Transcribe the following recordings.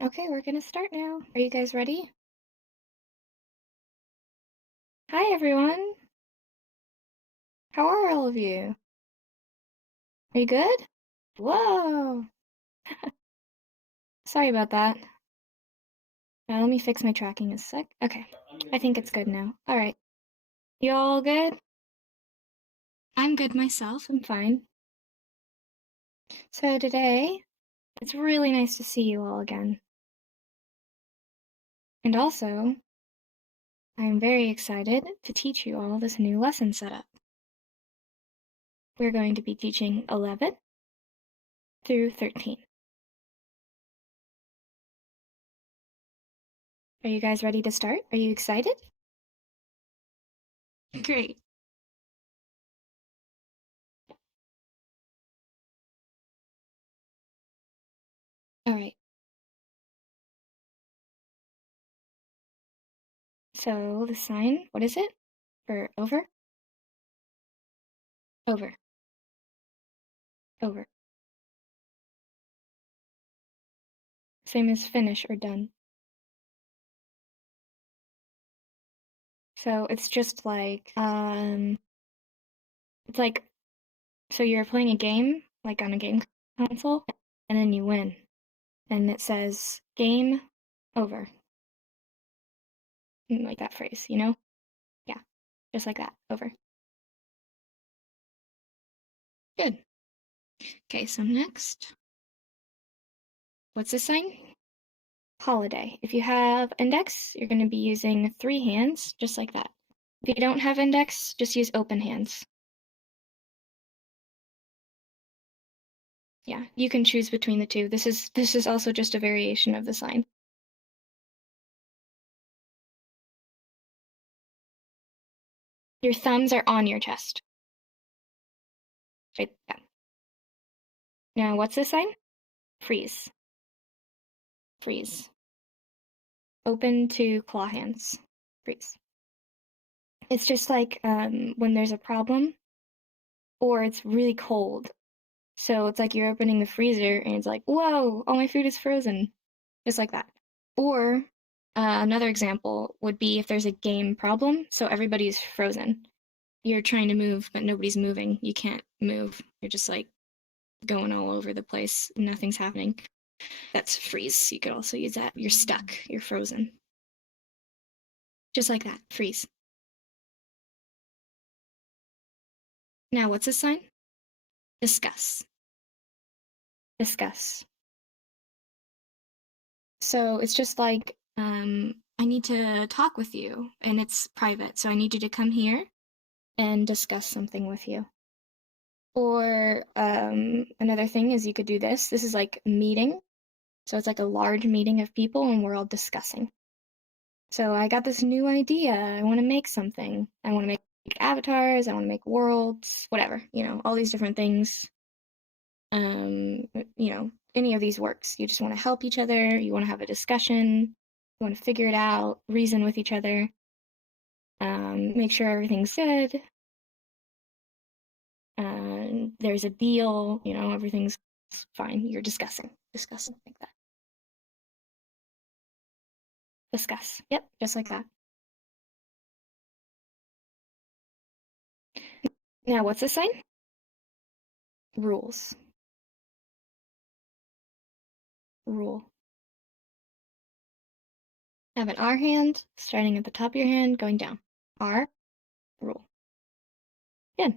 Okay, we're gonna start now. Are you guys ready? Hi, everyone. How are all of you? Are you good? Whoa. Sorry about that. Let me fix my tracking a sec. Okay, I think it's good now. All right. You all good? I'm good myself. I'm fine. So today, it's really nice to see you all again. And also, I'm very excited to teach you all this new lesson setup. We're going to be teaching 11 through 13. Are you guys ready to start? Are you excited? Great. All right. So the sign, what is it? For over? Over. Over. Same as finish or done. So it's just like, it's like, so you're playing a game, like on a game console, and then you win. And it says, game over. Like that phrase, you know? Yeah, just like that, over. Good. Okay, so next, what's this sign? Holiday. If you have index, you're going to be using 3 hands, just like that. If you don't have index, just use open hands. Yeah, you can choose between the two. This is also just a variation of the sign. Your thumbs are on your chest. Right, yeah. Now, what's this sign? Freeze. Freeze. Open to claw hands. Freeze. It's just like when there's a problem or it's really cold. So it's like you're opening the freezer and it's like, whoa, all my food is frozen. Just like that. Or another example would be if there's a game problem, so everybody's frozen. You're trying to move, but nobody's moving. You can't move. You're just like going all over the place. Nothing's happening. That's freeze. You could also use that. You're stuck. You're frozen. Just like that. Freeze. Now, what's this sign? Discuss. Discuss. So it's just like, I need to talk with you, and it's private. So I need you to come here and discuss something with you. Or another thing is you could do this. This is like a meeting. So it's like a large meeting of people, and we're all discussing. So I got this new idea. I want to make something. I want to make avatars. I want to make worlds, whatever, all these different things. Any of these works. You just want to help each other. You want to have a discussion. You want to figure it out, reason with each other, make sure everything's good. There's a deal, everything's fine. You're discussing like that. Discuss. Yep, just like that. Now, what's this sign? Rules. Rule. Have an R hand, starting at the top of your hand, going down. R, rule. Good.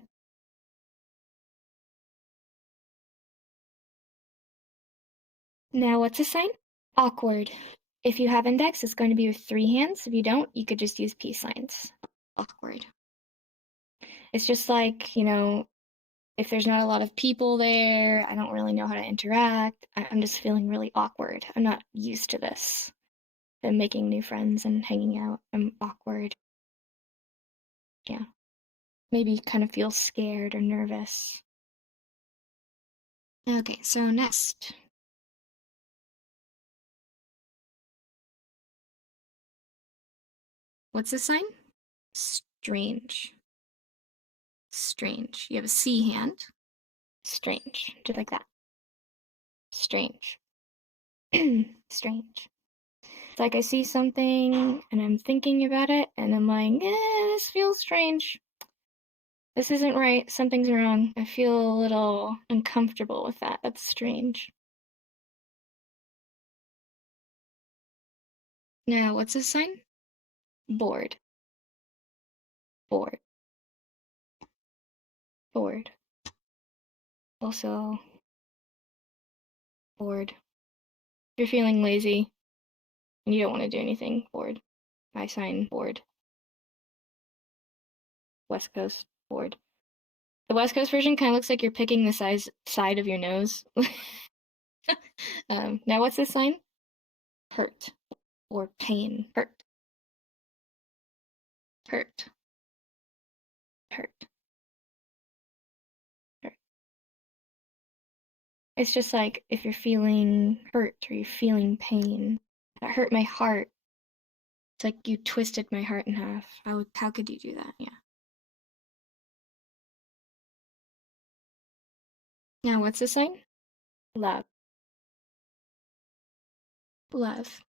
Now, what's this sign? Awkward. If you have index, it's going to be with 3 hands. If you don't, you could just use peace signs. Awkward. It's just like, if there's not a lot of people there, I don't really know how to interact. I'm just feeling really awkward. I'm not used to this. I'm making new friends and hanging out. I'm awkward. Yeah. Maybe kind of feel scared or nervous. Okay, so next. What's this sign? Strange. Strange. You have a C hand. Strange. Just like that. Strange. Strange. It's like I see something and I'm thinking about it and I'm like, this feels strange. This isn't right. Something's wrong. I feel a little uncomfortable with that. That's strange. Now, what's this sign? Bored. Bored. Bored. Also, bored. If you're feeling lazy and you don't want to do anything, bored. My sign, bored. West Coast, bored. The West Coast version kind of looks like you're picking the side of your nose. Now, what's this sign? Hurt or pain. Hurt. Hurt. Hurt. Hurt. It's just like if you're feeling hurt or you're feeling pain. That hurt my heart. It's like you twisted my heart in half. How could you do that? Yeah. Now, what's this sign? Love. Love.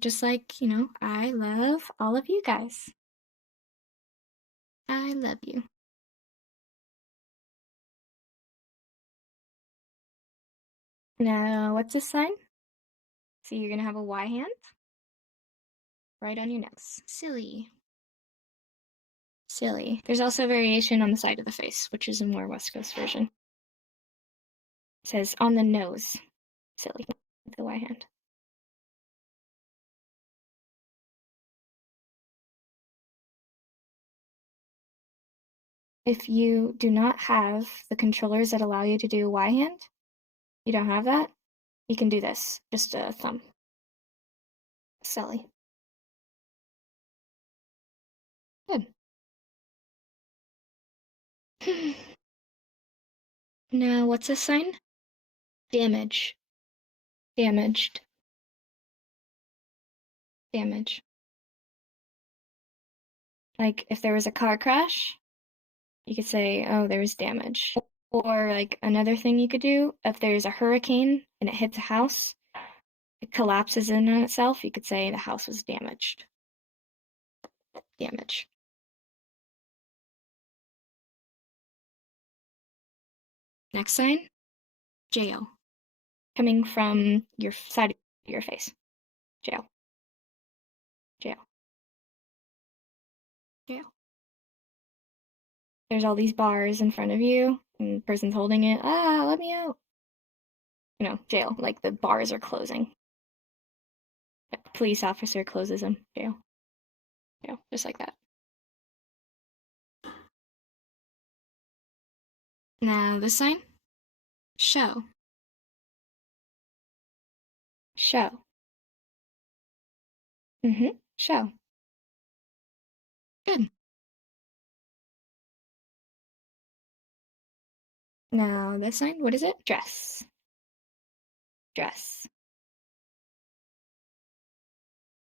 Just like, I love all of you guys. I love you. Now, what's this sign? See, you're gonna have a Y hand right on your nose. Silly. Silly. There's also a variation on the side of the face, which is a more West Coast version. It says on the nose. Silly. With the Y hand. If you do not have the controllers that allow you to do Y hand, you don't have that, you can do this. Just a thumb. Silly. Good. Now, what's this sign? Damage. Damaged. Damage. Like if there was a car crash, you could say, oh, there was damage. Or like another thing you could do, if there's a hurricane and it hits a house, it collapses in on itself, you could say the house was damaged. Damage. Next sign, jail. Coming from your side of your face. Jail. Jail. Jail. There's all these bars in front of you, and the person's holding it. Ah, let me out. Jail. Like the bars are closing. A police officer closes them. Jail. Jail. Just like that. Now this sign, show. Show. Show. Good. Now this sign, what is it? Dress. Dress.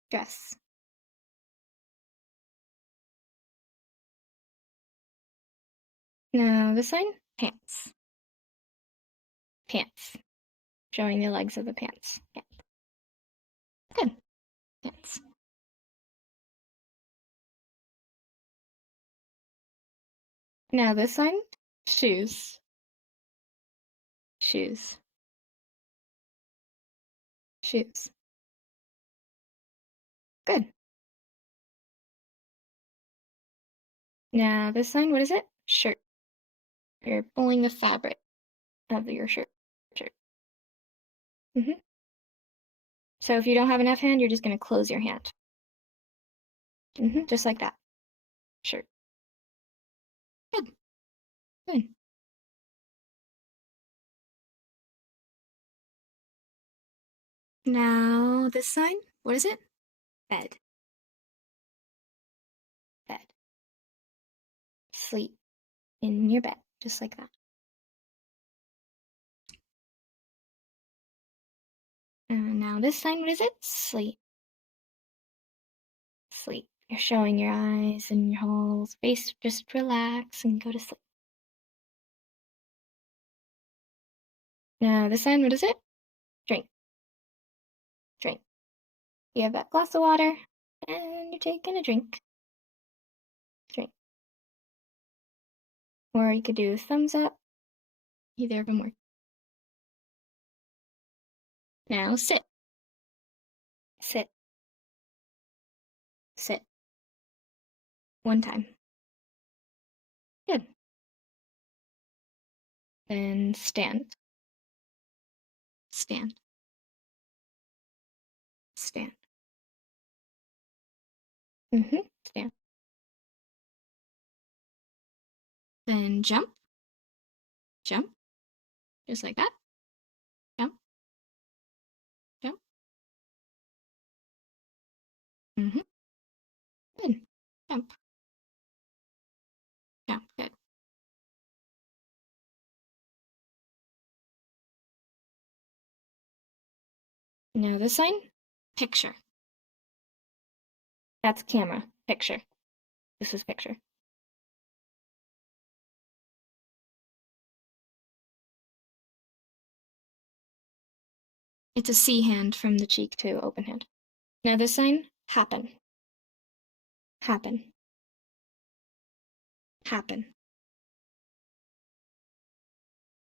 Dress. Now this sign, pants. Pants. Showing the legs of the pants. Pants. Good. Pants. Now this sign, shoes. Shoes. Shoes. Good. Now this sign, what is it? Shirt. You're pulling the fabric of your shirt. Shirt. So if you don't have enough hand, you're just going to close your hand. Just like that. Shirt. Good. Good. Now this sign, what is it? Bed. Bed. Sleep in your bed, just like that. And now this sign, what is it? Sleep. Sleep. You're showing your eyes and your whole face. Just relax and go to sleep. Now this sign, what is it? Drink. Drink. You have that glass of water, and you're taking a drink. Drink. Or you could do thumbs up. Either of them work. Now sit. Sit. Sit. One time. Good. Then stand. Stand. Stand. Stand. Then jump. Jump. Just like that. Jump. Jump. Good. Jump. Jump. Good. Now this sign. Picture. That's camera. Picture. This is picture. It's a C hand from the cheek to open hand. Now this sign. Happen. Happen. Happen.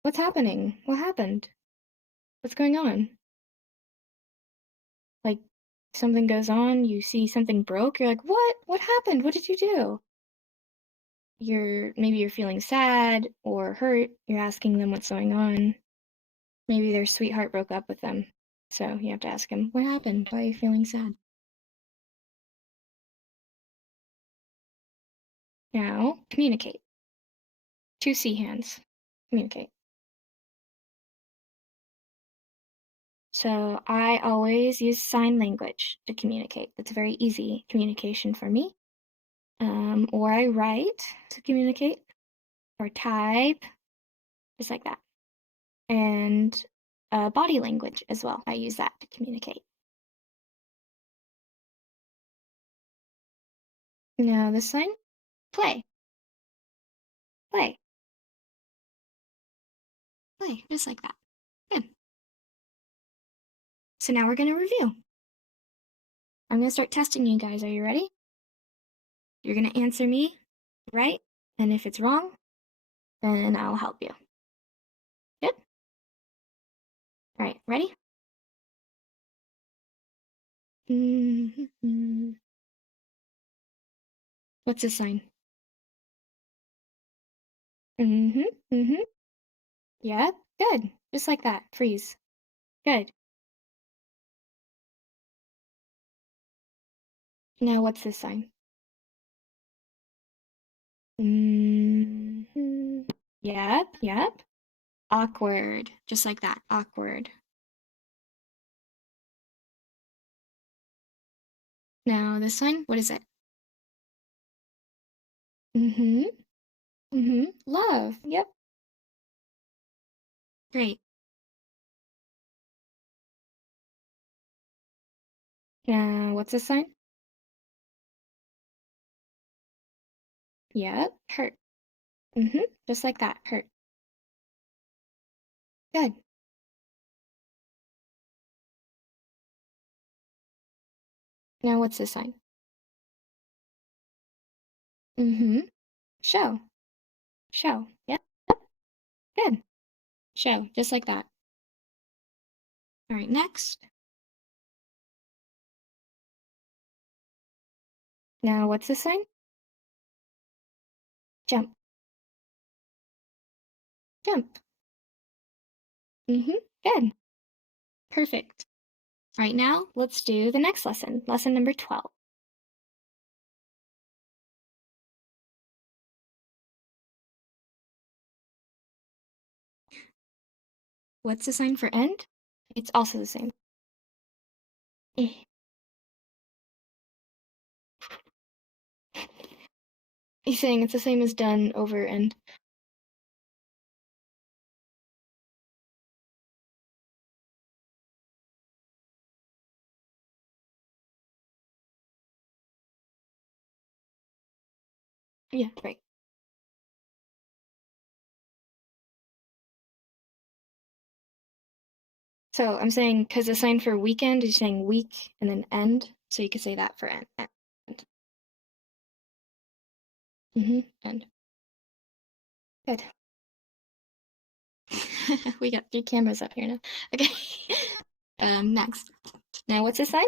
What's happening? What happened? What's going on? Like, something goes on, you see something broke, you're like, what? What happened? What did you do? Maybe you're feeling sad or hurt, you're asking them what's going on. Maybe their sweetheart broke up with them. So you have to ask them, what happened? Why are you feeling sad? Now, communicate. 2 C hands. Communicate. So I always use sign language to communicate. That's very easy communication for me. Or I write to communicate, or type, just like that. And body language as well. I use that to communicate. Now this sign, play. Play. Play, just like that. Good. So now we're going to review. I'm going to start testing you guys. Are you ready? You're going to answer me right, and if it's wrong, then I'll help you. Good? All right, ready? What's this sign? Yep, good. Just like that. Freeze. Good. Now what's this sign? Yep. Awkward. Just like that. Awkward. Now this one, what is it? Love. Yep. Great. Now what's this sign? Yep. Hurt. Just like that. Hurt. Good. Now what's this sign? Show. Show. Yep. Good. Show. Just like that. All right, next. Now what's this sign? Jump. Jump. Good. Perfect. Right now, let's do the next lesson. Lesson number 12. What's the sign for end? It's also the same. Eh. He's saying it's the same as done over and. Yeah, right. So I'm saying, because the sign for weekend is saying week and then end. So you could say that for end. End. End. Good. We got 3 cameras up here now. Okay. Next. Now, what's the sign?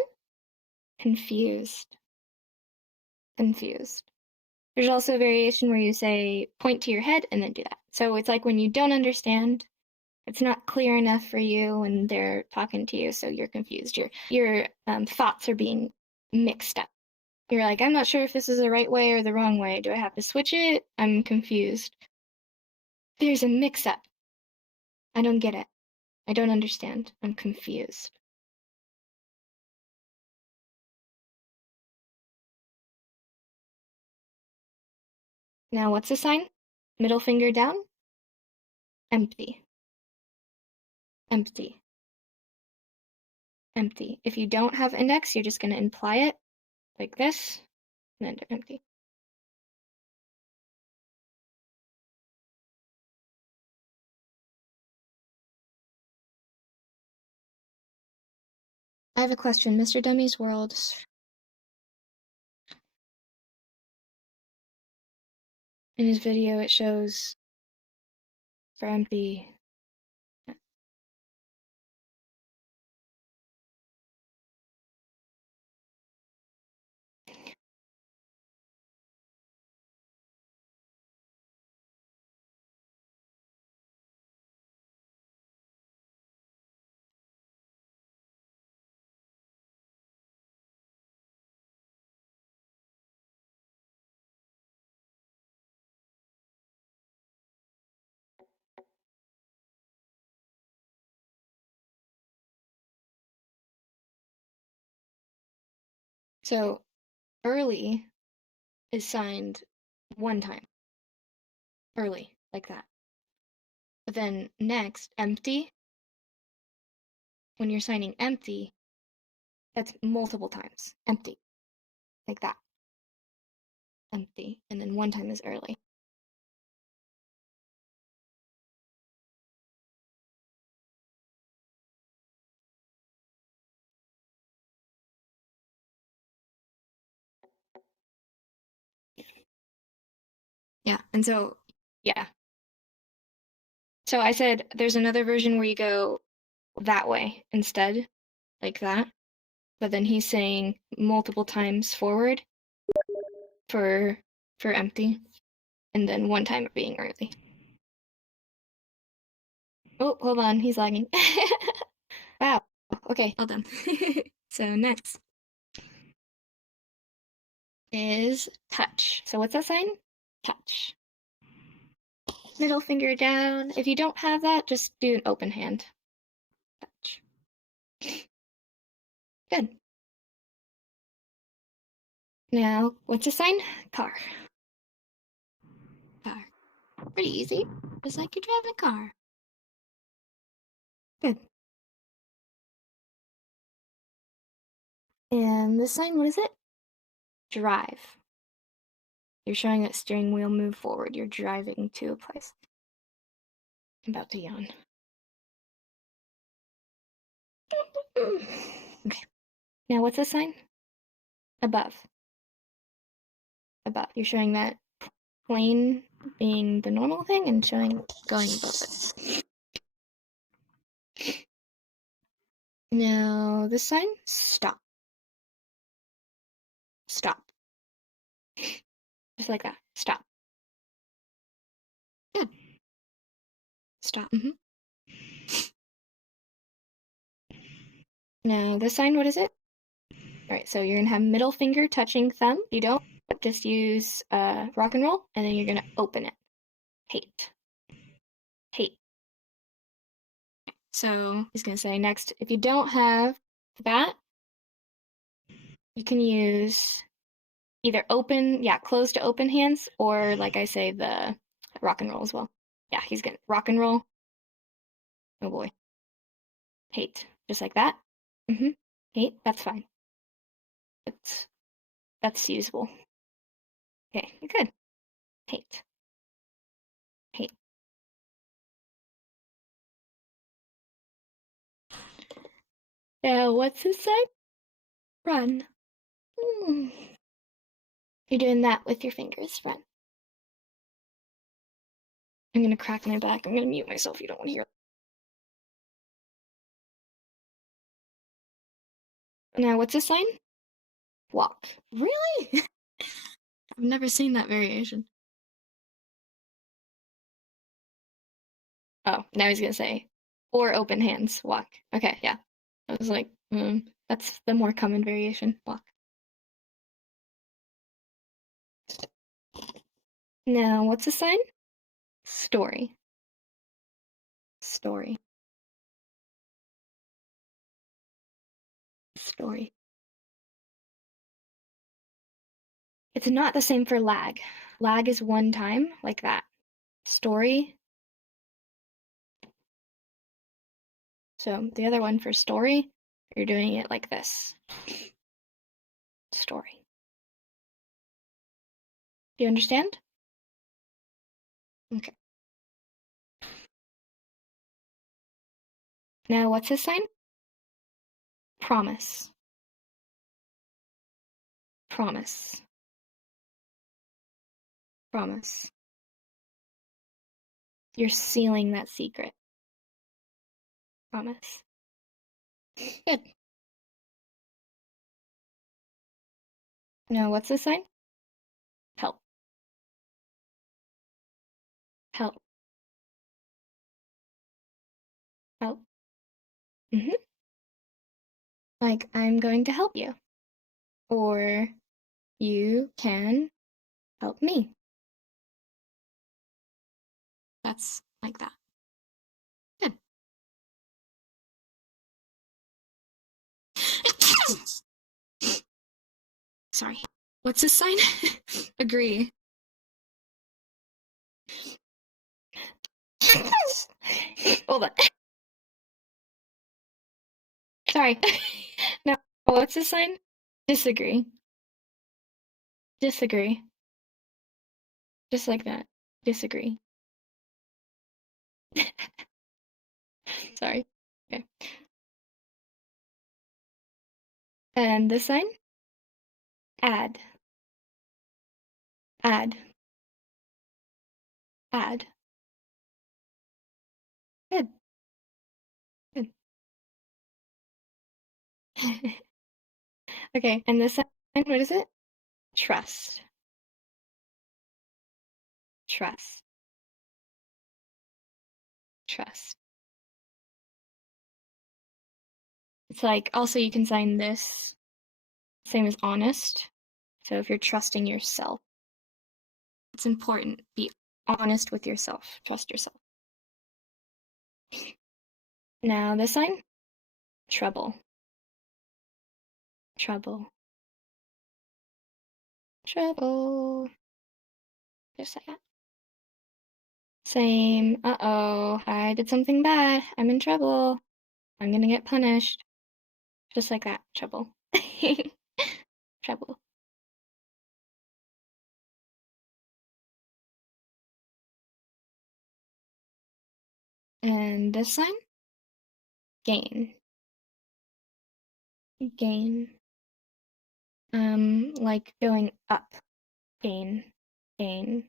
Confused. Confused. There's also a variation where you say point to your head and then do that. So it's like when you don't understand, it's not clear enough for you and they're talking to you, so you're confused. Your thoughts are being mixed up. You're like, I'm not sure if this is the right way or the wrong way. Do I have to switch it? I'm confused. There's a mix up. I don't get it. I don't understand. I'm confused. Now, what's the sign? Middle finger down? Empty. Empty. Empty. If you don't have index, you're just going to imply it like this, and then empty. I have a question. Mr. Dummy's World. In his video, it shows for empty. So early is signed one time. Early, like that. But then next, empty, when you're signing empty, that's multiple times. Empty, like that. Empty. And then one time is early. Yeah. And so, yeah. So I said there's another version where you go that way instead, like that. But then he's saying multiple times forward for empty, and then one time being early. Oh, hold on, he's lagging. Wow. Okay, all done. So next is touch. So what's that sign? Touch. Middle finger down. If you don't have that, just do an open hand. Touch. Good. Now, what's the sign? Car. Car. Pretty easy. Just like you're driving a car. Good. And this sign, what is it? Drive. You're showing that steering wheel move forward. You're driving to a place. I'm about to yawn. Okay. Now, what's this sign? Above. Above. You're showing that plane being the normal thing and showing going above it. Now, this sign? Stop. Stop. Just like that. Stop. Good. Stop. Now, this sign, what is it? All right, so you're gonna have middle finger touching thumb. You don't just use rock and roll, and then you're gonna open it. Hate. Hate. So he's gonna say next, if you don't have that, you can use either open, yeah, closed to open hands, or like I say, the rock and roll as well. Yeah, he's gonna rock and roll. Oh boy. Hate. Just like that. Hate, that's fine. It's that's usable. Okay, you're good. Hate. Hate. Now, what's this sign? Run. Mm. You're doing that with your fingers. Run. I'm gonna crack my back. I'm gonna mute myself. You don't want to hear. Now, what's this sign? Walk. Really? I've never seen that variation. Oh, now he's gonna say, or open hands, walk. Okay, yeah. I was like, that's the more common variation, walk. Now, what's the sign? Story. Story. Story. It's not the same for lag. Lag is one time, like that. Story. So the other one for story, you're doing it like this. Story. Do you understand? Okay. Now, what's this sign? Promise. Promise. Promise. You're sealing that secret. Promise. Good. Now, what's this sign? Help. Help. Help. Mm-hmm. Like, I'm going to help you. Or you can help me. That's like that. Good. Sorry. What's this sign? Agree. Hold on. Sorry. Now, what's this sign? Disagree. Disagree. Just like that. Disagree. Sorry. Okay. And this sign? Add. Add. Add. Good. Good. Okay, and this sign, what is it? Trust. Trust. Trust. It's like, also you can sign this, same as honest. So if you're trusting yourself, it's important. Be honest with yourself. Trust yourself. Now this sign? Trouble. Trouble. Trouble. Just like that. Same. Uh-oh, I did something bad. I'm in trouble. I'm gonna get punished. Just like that. Trouble. Trouble. And this sign? Gain. Gain. Like going up. Gain. Gain.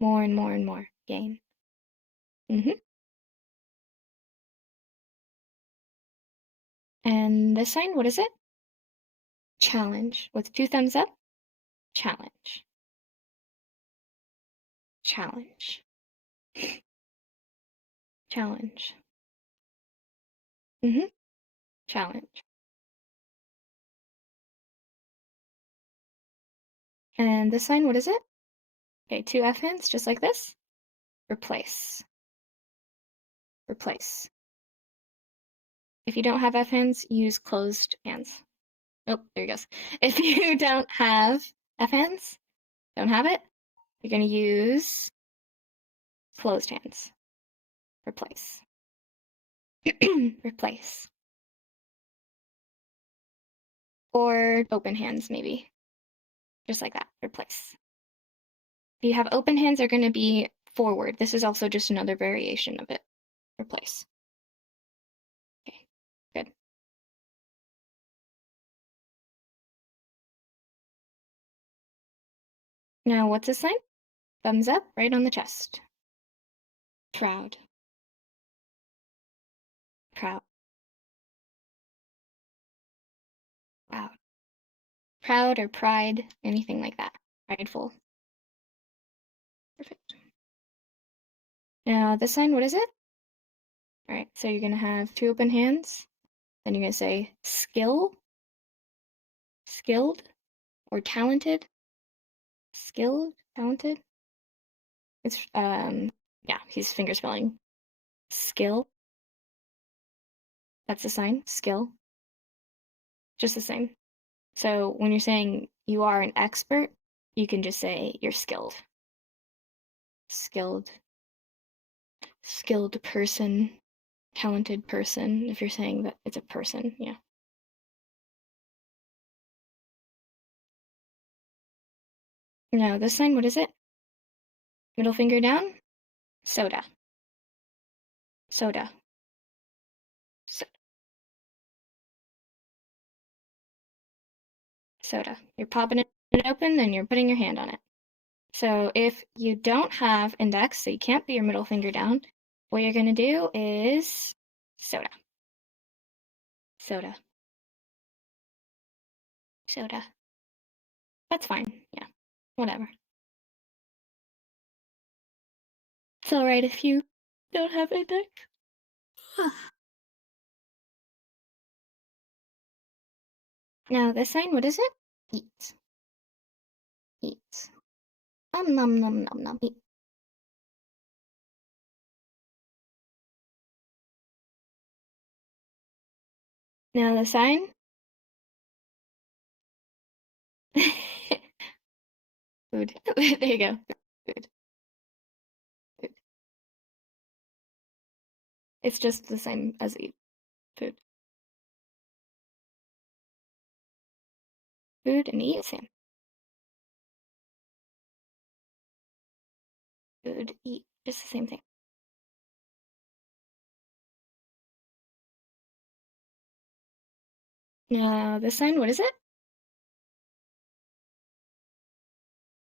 More and more and more. Gain. Mm-hmm. And this sign, what is it? Challenge. With two thumbs up? Challenge. Challenge. Challenge. Mm-hmm. Challenge. And this sign, what is it? Okay, two F hands, just like this. Replace. Replace. If you don't have F hands, use closed hands. Oh, there he goes. If you don't have F hands, don't have it, you're going to use closed hands. Replace. Replace. Or open hands, maybe. Just like that. Replace. If you have open hands, they're going to be forward. This is also just another variation of it. Replace. Okay, good. Now, what's this sign? Thumbs up right on the chest. Proud. Proud. Proud. Proud or pride, anything like that. Prideful. Perfect. Now, this sign, what is it? All right, so you're going to have two open hands. Then you're going to say skill, skilled, or talented. Skilled, talented. It's, yeah, he's finger spelling. Skill. That's the sign, skill. Just the same. So when you're saying you are an expert, you can just say you're skilled. Skilled. Skilled person. Talented person, if you're saying that it's a person, yeah. Now, this sign, what is it? Middle finger down? Soda. Soda. So soda. You're popping it open, then you're putting your hand on it. So if you don't have index, so you can't put your middle finger down, what you're going to do is soda. Soda. Soda. That's fine. Yeah. Whatever. It's alright if you don't have index. Now, this sign, what is it? Eat. Eat. Nom nom nom nom. Eat. Now, the sign? Food. There you go. Food. Food. It's just the same as eat. Food. Food and eat, same. Food, eat, just the same thing. Now, this sign, what is it?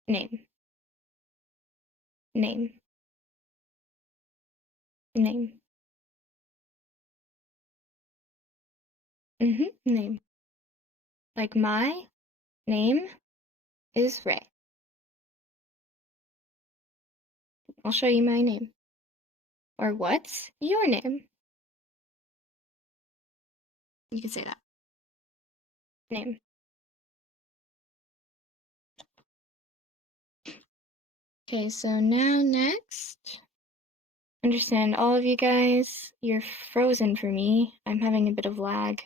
Name. Name. Name. Name. Like my name is Ray. I'll show you my name. Or what's your name? You can say that. Name. Okay, so now next. Understand all of you guys. You're frozen for me. I'm having a bit of lag.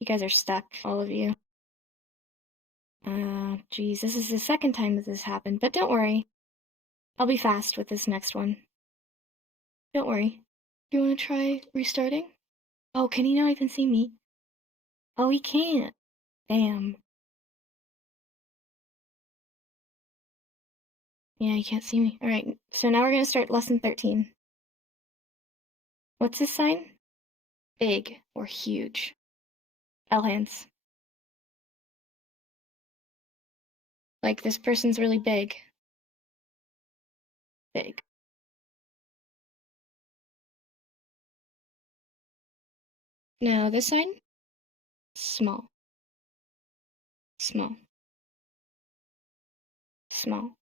You guys are stuck, all of you. Geez, this is the second time that this happened, but don't worry. I'll be fast with this next one. Don't worry. You want to try restarting? Oh, can he not even see me? Oh, he can't. Damn. Yeah, he can't see me. Alright, so now we're gonna start lesson 13. What's this sign? Big or huge. L hands. Like, this person's really big. Big. Now, this sign? Small. Small. Small.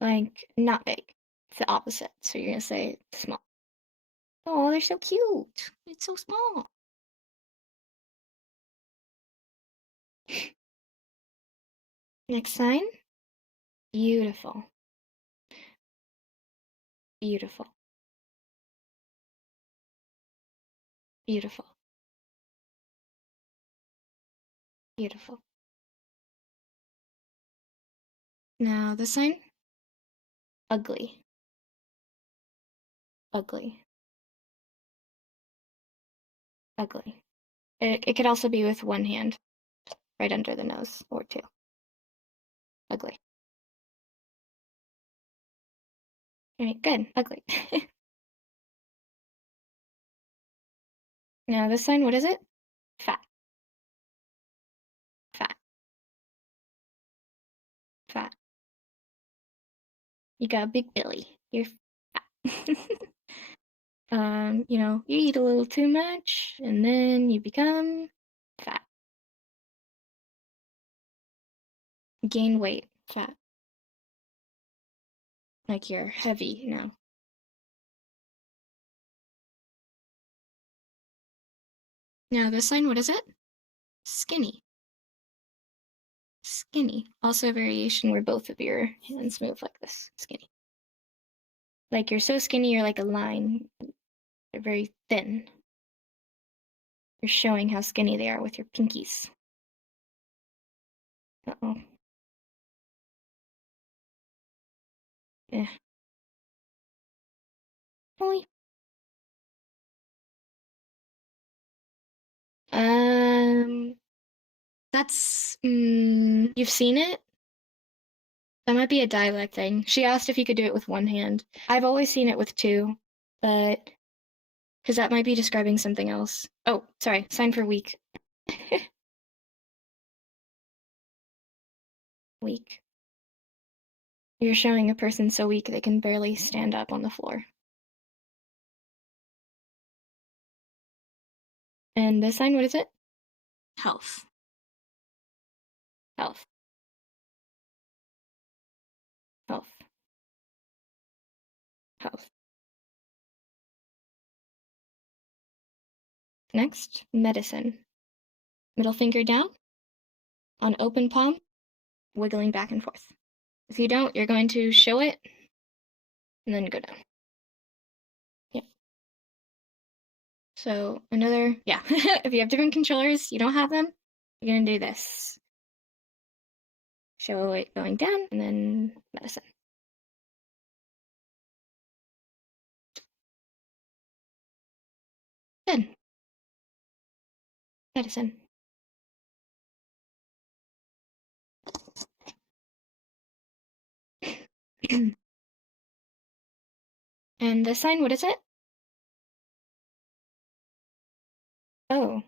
Like, not big. It's the opposite. So you're gonna say small. Oh, they're so cute. It's so small. Next sign? Beautiful. Beautiful. Beautiful. Beautiful. Now, this sign? Ugly. Ugly. Ugly. It could also be with one hand, right under the nose, or two. Ugly. Alright, good. Ugly. Now, this sign, what is it? Fat. Fat. Fat. You got a big belly. You're fat. You eat a little too much, and then you become fat. Gain weight, fat. Like you're heavy now. Now this line, what is it? Skinny. Skinny. Also a variation where both of your hands move like this. Skinny. Like you're so skinny, you're like a line. They're very thin. You're showing how skinny they are with your pinkies. Uh-oh. Yeah. Oi. Um, you've seen it? That might be a dialect thing. She asked if you could do it with one hand. I've always seen it with two, but because that might be describing something else. Oh, sorry. Sign for weak. Weak. You're showing a person so weak they can barely stand up on the floor. And this sign, what is it? Health. Health. Health. Health. Next, medicine. Middle finger down on open palm, wiggling back and forth. If you don't, you're going to show it and then go down. Yeah. So another, yeah. If you have different controllers, you don't have them, you're gonna do this. Show it going down and then medicine. Good. Medicine. And this sign, what is it? Oh,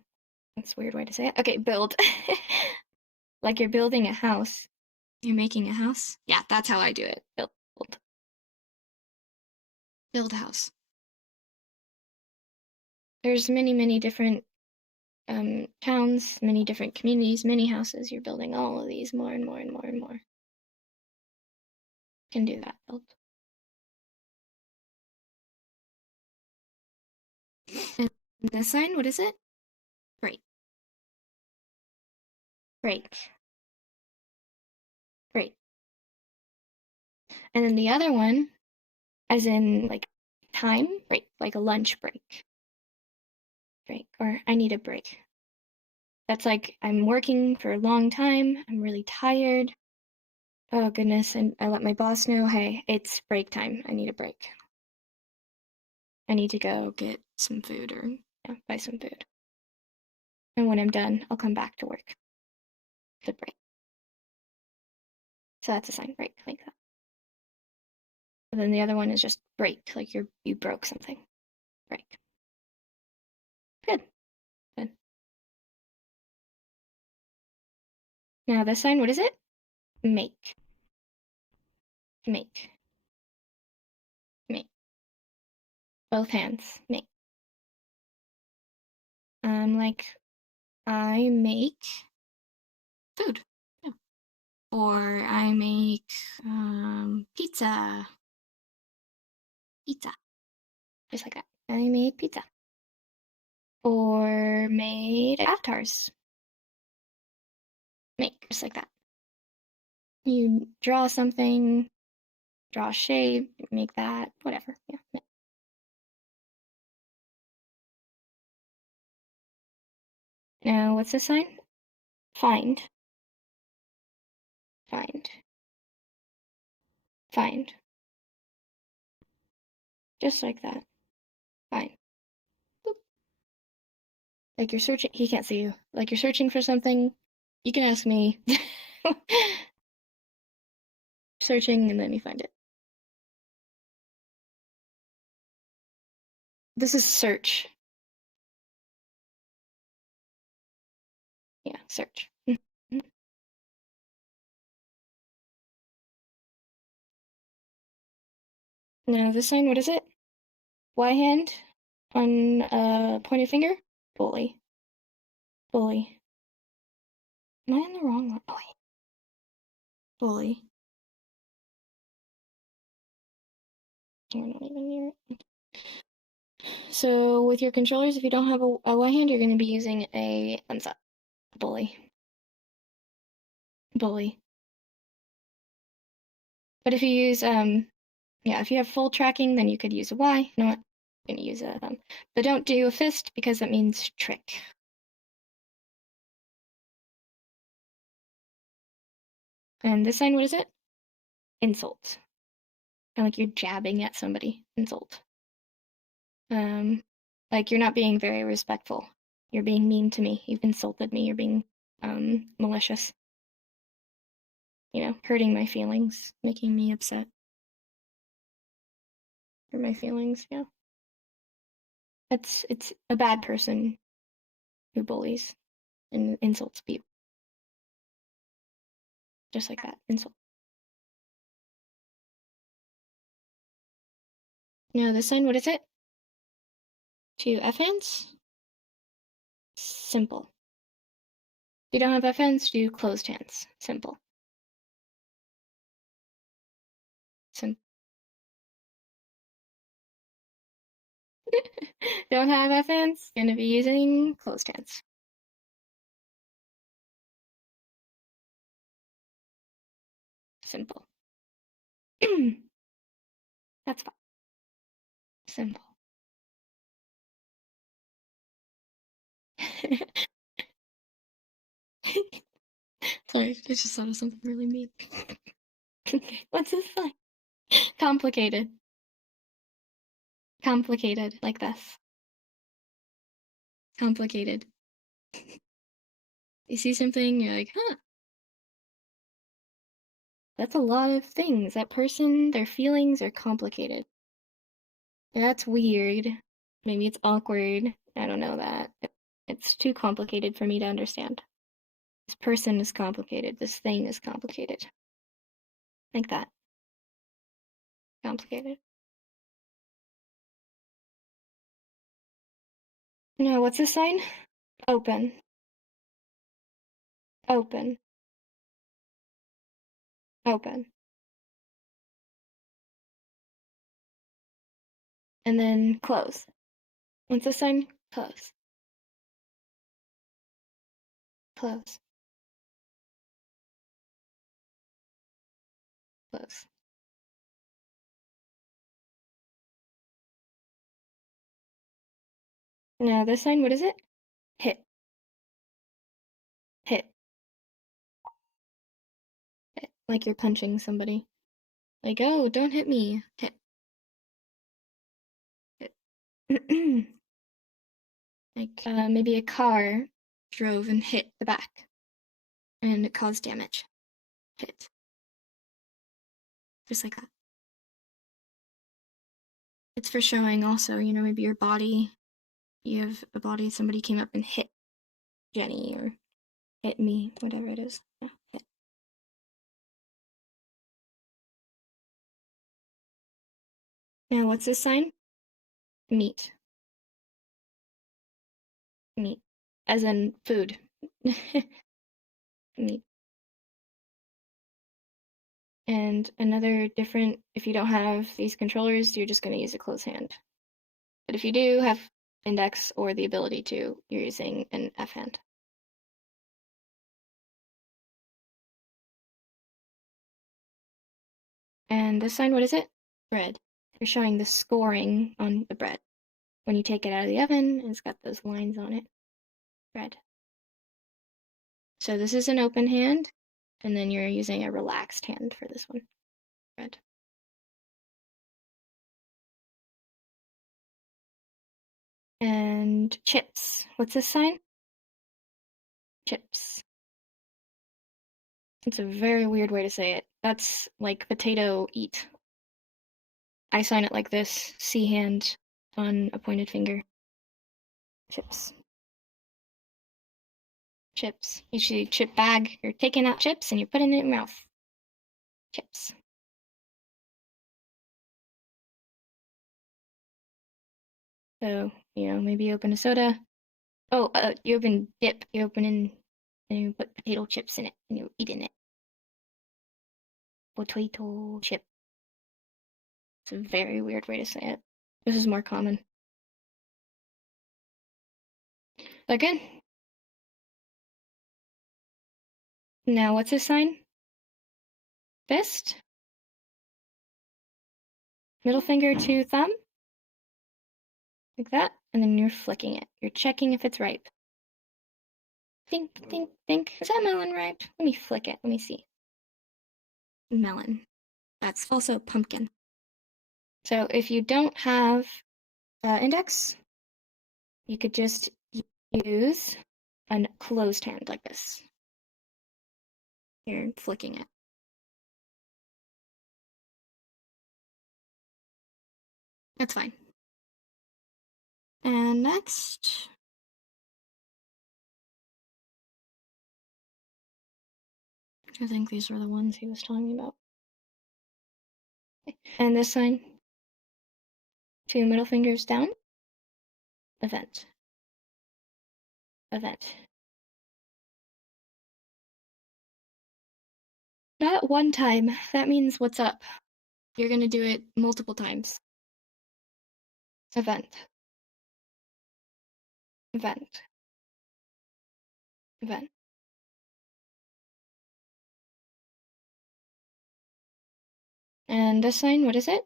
that's a weird way to say it. Okay, build. Like you're building a house. You're making a house? Yeah, that's how I do it. Build. Build a house. There's many different towns, many different communities, many houses. You're building all of these more and more and more and more. Can do that. Build. And this sign, what is it? Break. Break. Break. And then the other one, as in like time break, like a lunch break. Break. Or I need a break. That's like I'm working for a long time. I'm really tired. Oh goodness, and I let my boss know, hey, it's break time. I need a break. I need to go get some food or buy some food. And when I'm done, I'll come back to work. The break. So that's a sign break, like that. And then the other one is just break, like you broke something. Break. Good. Good. Now this sign, what is it? Make. Make. Make. Both hands. Make. Like I make food. Yeah. Or I make pizza. Pizza. Just like that. I made pizza. Or made avatars. Make, just like that. You draw something, draw a shape, make that, whatever. Yeah. Now, what's this sign? Find. Find. Find. Just like that. Find. Boop. Like you're searching, he can't see you. Like you're searching for something, you can ask me. Searching and then you find it. This is search. Yeah, search. Now this sign, what is it? Y hand on pointed finger? Bully. Bully. Am I in the wrong one? Oh, wait. Bully. We're not even near it. So with your controllers, if you don't have a Y hand, you're going to be using a thumbs up. Bully. Bully. But if you use, yeah, if you have full tracking, then you could use a Y. You know what? I'm going to use a thumb. But don't do a fist because that means trick. And this sign, what is it? Insult. Kind of like you're jabbing at somebody. Insult. Um, like you're not being very respectful. You're being mean to me. You've insulted me. You're being malicious. You know, hurting my feelings, making me upset. Hurt my feelings, yeah. It's a bad person who bullies and insults people. Just like that. Insult. Now this sign, what is it? Two F hands? Simple. If you don't have F hands, do closed hands. Simple. Simple. Don't have F hands? Gonna be using closed hands. Simple. That's fine. Simple. Sorry, I just thought of something really mean. What's this sign? Complicated. Complicated, like this. Complicated. You see something, you're like, huh, that's a lot of things. That person, their feelings are complicated. That's weird. Maybe it's awkward. I don't know that. It's too complicated for me to understand. This person is complicated. This thing is complicated. Like that. Complicated. No, what's this sign? Open. Open. Open. And then close. What's this sign? Close. Close. Close. Now this sign, what is it? Hit. Hit. Hit. Like you're punching somebody. Like, oh, don't hit me. Hit. Hit. Like maybe a car drove and hit the back and it caused damage. Hit. Just like that. It's for showing also, you know, maybe your body, you have a body, somebody came up and hit Jenny or hit me, whatever it is. Yeah, hit. Now, what's this sign? Meat. Meat. As in food. Meat. And another different, if you don't have these controllers, you're just going to use a closed hand. But if you do have index or the ability to, you're using an F hand. And this sign, what is it? Bread. You're showing the scoring on the bread. When you take it out of the oven, it's got those lines on it. Bread. So this is an open hand, and then you're using a relaxed hand for this one. Bread. And chips. What's this sign? Chips. It's a very weird way to say it. That's like potato eat. I sign it like this, C hand on a pointed finger. Chips. Chips. You see chip bag. You're taking out chips and you're putting it in your mouth. Chips. So, maybe open a soda. Oh, you open dip. You open in and you put potato chips in it and you eat in it. Potato chip. It's a very weird way to say it. This is more common. Is that good? Now, what's this sign? Fist? Middle finger to thumb? Like that. And then you're flicking it. You're checking if it's ripe. Think, think, think. Is that melon ripe? Let me flick it. Let me see. Melon. That's also pumpkin. So if you don't have index, you could just use a closed hand like this. You're flicking it. That's fine. And next, I think these were the ones he was telling me about. And this sign, 2 middle fingers down, event, event. Not one time, that means what's up. You're gonna do it multiple times. Event, event, event. And this sign, what is it?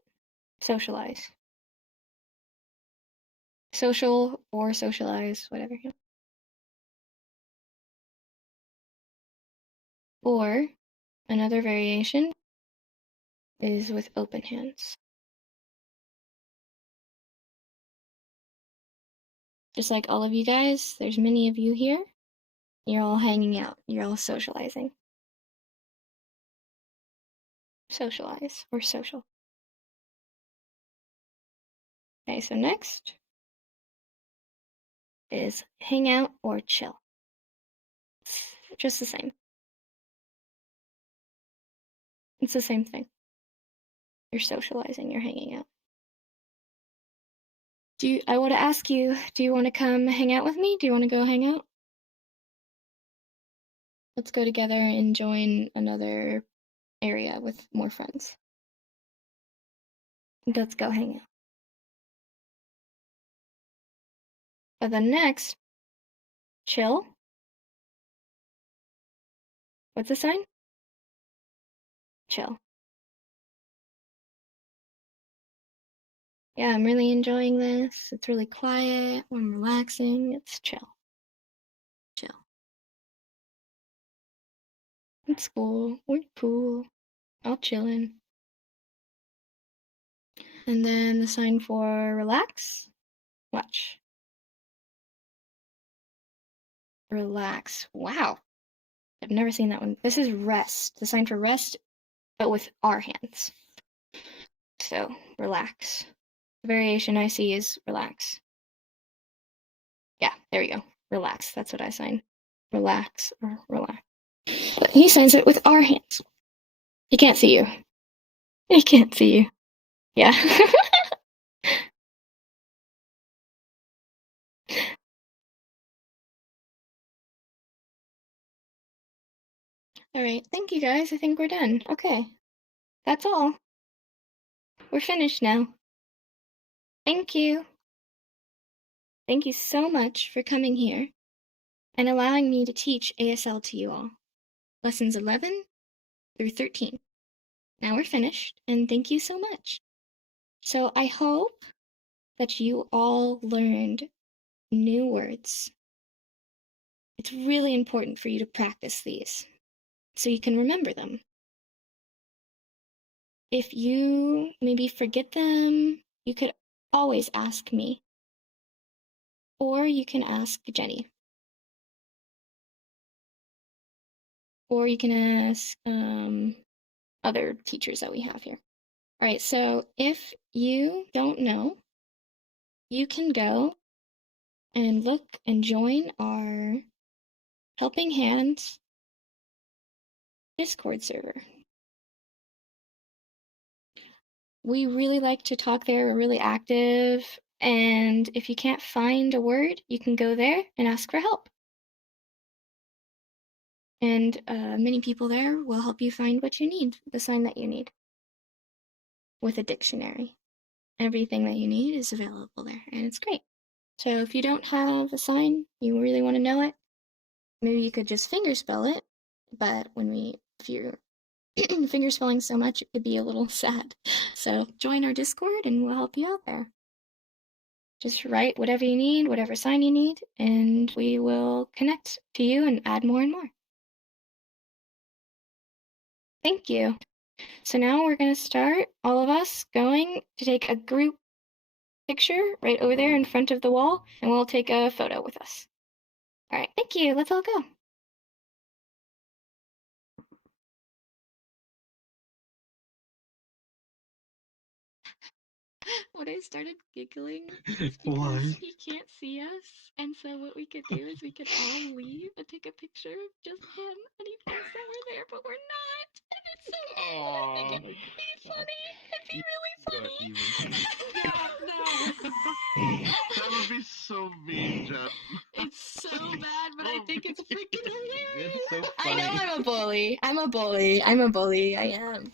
Socialize. Social or socialize, whatever. Or another variation is with open hands. Just like all of you guys, there's many of you here. You're all hanging out. You're all socializing. Socialize or social. Okay, so next is hang out or chill. It's just the same. It's the same thing. You're socializing, you're hanging out. I want to ask you, do you want to come hang out with me? Do you want to go hang out? Let's go together and join another area with more friends. Let's go hang out. But then next, chill. What's the sign? Chill. Yeah, I'm really enjoying this. It's really quiet. I'm relaxing. It's chill. Chill. It's cool. We're cool. All chilling. And then the sign for relax. Watch. Relax. Wow. I've never seen that one. This is rest. The sign for rest, but with our hands. So, relax. The variation I see is relax. Yeah, there we go. Relax. That's what I sign. Relax or relax. But he signs it with our hands. He can't see you. He can't see you. Yeah. All right. Thank you guys. I think we're done. Okay. That's all. We're finished now. Thank you. Thank you so much for coming here and allowing me to teach ASL to you all. Lessons 11 through 13. Now we're finished, and thank you so much. So I hope that you all learned new words. It's really important for you to practice these so you can remember them. If you maybe forget them, you could always ask me, or you can ask Jenny, or you can ask other teachers that we have here. All right, so if you don't know, you can go and look and join our Helping Hands Discord server. We really like to talk there. We're really active. And if you can't find a word, you can go there and ask for help. And many people there will help you find what you need, the sign that you need, with a dictionary. Everything that you need is available there, and it's great. So if you don't have a sign, you really want to know it, maybe you could just fingerspell it, but if you're fingerspelling so much, it could be a little sad. So join our Discord and we'll help you out there. Just write whatever you need, whatever sign you need, and we will connect to you and add more and more. Thank you. So now we're going to start, all of us, going to take a group picture right over there in front of the wall, and we'll take a photo with us. All right, thank you. Let's all go. When I started giggling, it's because Why? he can't see us, and so what we could do is we could all leave and take a picture of just him, and he thinks that we're there, but we're not. And it's so mean, but I think Oh, it'd be funny. It'd be you really got funny. even. Stop! No, that would be so mean, Jen. It's so That'd be bad, but I so think it's mean. freaking It's hilarious. so I know funny. I'm a bully. I'm a bully. I'm a bully. I am.